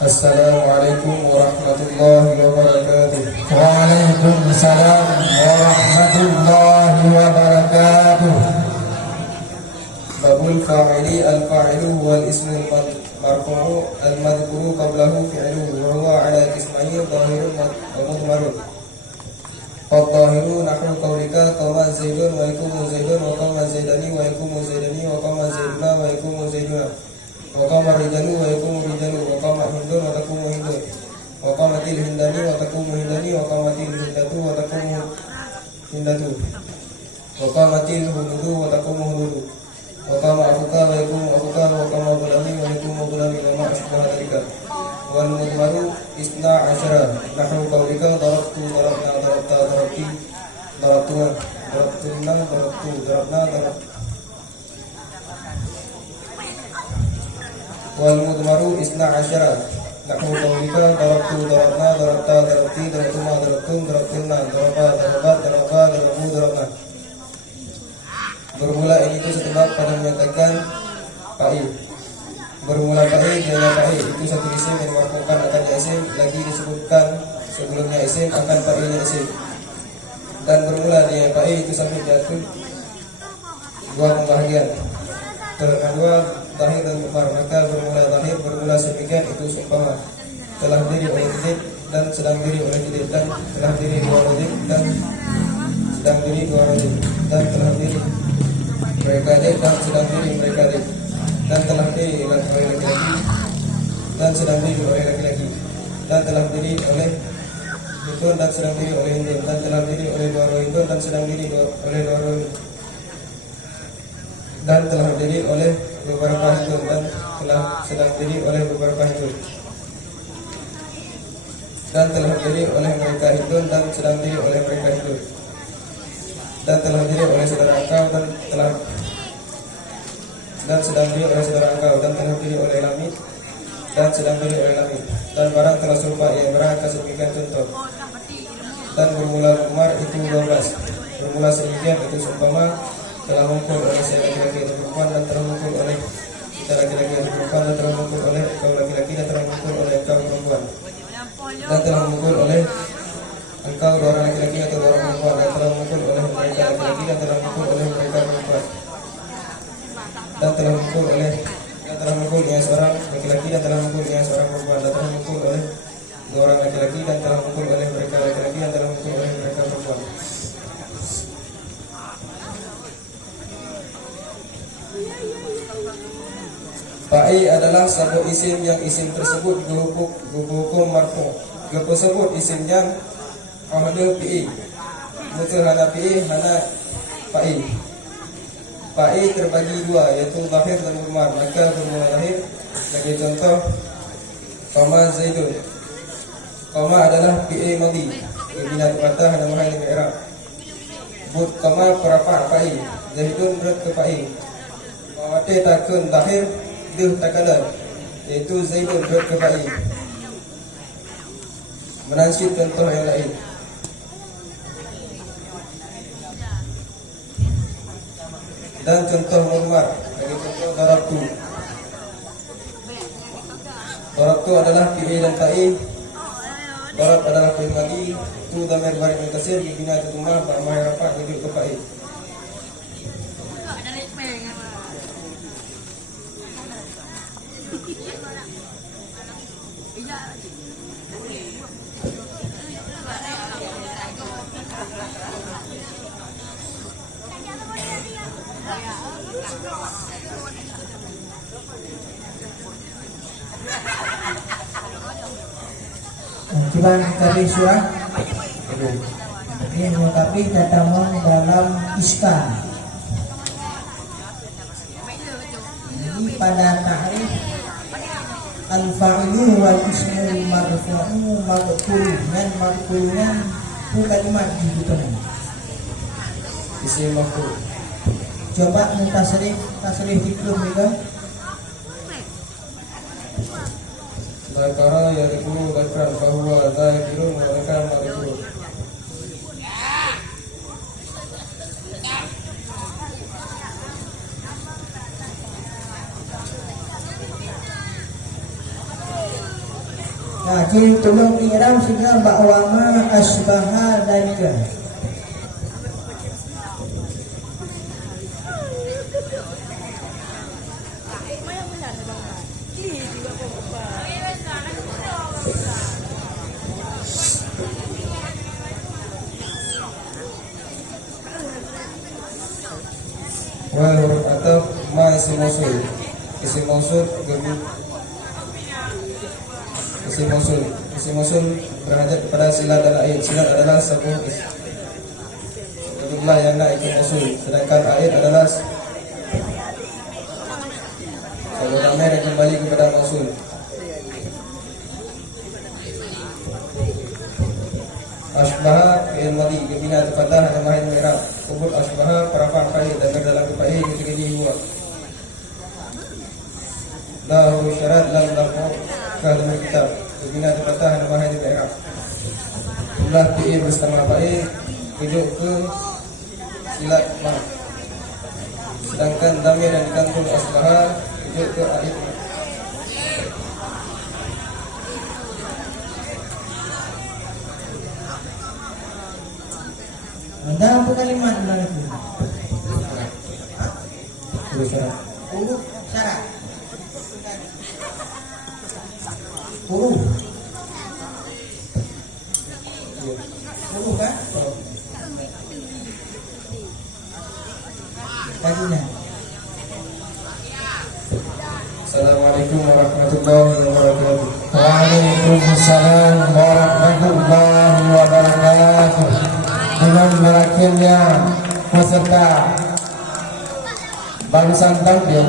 Assalamualaikum warahmatullahi wabarakatuh. Waalaikumsalam warahmatullahi wabarakatuh. Babul fa'ili al-fa'ilu wal ismu marfu'u al-madhkuru qablahu fi'luhu wa huwa ala qismayn dhahirun wa mudmarun. Fadh-dhahiru nahwu qawlika qama zaidun wa yaqumu zaidun wa qama zaidani wa yaqumu zaidani wa qama zaiduna wa yaqumu zaiduna wa qama rijalu wa yaqumu rijalu wa qama hindun wa taqumu hindun wa qamatil hindani wa taqumu hindani wa qamatil hindatu wa taqumu hindatu wa qamatil hududu wa taqumu hududu wa qama afuka wa yaqumu afuka wa qama gulami wa yaqumu gulami wa ma asbaha dhalika wal mudmaru isna asyara nahwu qawlika darabtu darabna darabta darabti darabtuna darabtunna darabtu darabna darabtu wal mudmaru isna asyara nahwu qawlika darabtu darabna darabta darabti darabtuma darabtun darabtunna daraba darabat daraba darabu darabna. Bermula ini itu setebak pada menyatakan fa'i. Bermula fa'i dan fa'i itu satu isim yang dimarfu'kan akannya isim lagi disebutkan sebelumnya isim akan fa'inya isim. Dan bermula di fa'i itu sampai jatuh dua pembahagian. Kedua zahir dan mudmar, maka bermula zahir bermula sedemikian itu seumpama telah diri oleh titik dan sedang diri oleh titik dan telah diri dua titik dan sedang diri dua titik dan telah diri mereka adik dan sedang diri mereka adik dan telah diri oleh laki-laki dan sedang diri oleh laki-laki dan telah diri oleh hindun dan sedang diri oleh hindun dan telah diri oleh dua hindun dan sedang diri oleh dua dan telah diri oleh beberapa hindun dan telah sedang diri oleh beberapa hindun dan telah diri oleh mereka hindun dan sedang diri oleh mereka hindun dan telah diri oleh saudara engkau dan sedang diri oleh saudara engkau dan telah diri oleh lamid dan sedang diri oleh lamid dan barang telah serupa yang berangkat sedemikian contoh. Dan bermula mudmar itu 12. Bermula sedemikian itu seumpama telah mengukul oleh saya laki-laki atau perempuan dan telah mengukul oleh kita laki-laki atau perempuan dan telah mengukul oleh engkau laki-laki dan telah mengukul oleh engkau perempuan dan telah mengukul oleh engkau dua orang laki-laki atau dua orang perempuan dan telah mengukul oleh mereka laki-laki dan telah mengukul oleh mereka perempuan dan telah mengukul oleh yang seorang laki-laki dan telah mengukul yang seorang perempuan dan telah mengukul oleh dua orang laki-laki dan telah mengukul oleh mereka laki-laki dan telah mengukul oleh mereka perempuan. Fa'i adalah satu isim yang isim tersebut berhukum marfu. Tersebut isim yang ahlu fi'i. Mutul hana fi'i hana fa'i. Fa'i terbagi dua yaitu zahir dan mudmar. Maka bermula zahir sebagai contoh qama zaidun. Qama adalah fi'i madhi bila patah dan mahal dengan i'rab. But qama parafa' fa'i. Zaidun berat ke fa'i. Mawate takun zahir duh takalan yaitu zaidun berat ke fa'i. Menansyid contoh yang lain. Dan contoh mudmar bagi contoh darabtu. Darabtu adalah fi'i dan fa'i. Darab adalah fi'il madhi, tu dhamir barik mutasir bina tutumah ba'ma rafa' hidup ke fa'i. Coba tadi surah ini tapi terdapat dalam iskan. Ini pada ta'rif al-fa'ilu wal ismul marfu'u marfu'nya itu kalimat gitu. Isim marfu'. Coba tasrif diklum juga. Zakara yadikulu zakran fahuwa zakirun wa zakran ma'rifun. Nah, jadi tolong iram sehingga ba'wama asbaha dalika. Wal huruf ataf ma isim mausul. Isim mausul isim mausul berhajat kepada sila dan aid. Sila adalah sebuah jumlah yang naik ke mausul, sedangkan aid adalah sebuah damai yang kembali kepada mausul. Asbaha fi'il madhi bina tafadah ada mahin merah. Kubur asbaha parafa fa'il dan dalam fa'il ketika dibuat. Lahu syarat lam lafu dalam kitab bina tafadah ada mahin merah. Jumlah fi'il bersama fa'il rujuk ke silat ma. Sedangkan damir yang dikandung asbaha rujuk ke aid. Dalam kalimat ulang itu. Terus syarat. Huruf syarat. Huruf. Huruf kan? Baginya. Assalamualaikum warahmatullahi wabarakatuh. Waalaikumsalam warahmatullahi wabarakatuh. Dengan berakhirnya peserta barusan tampil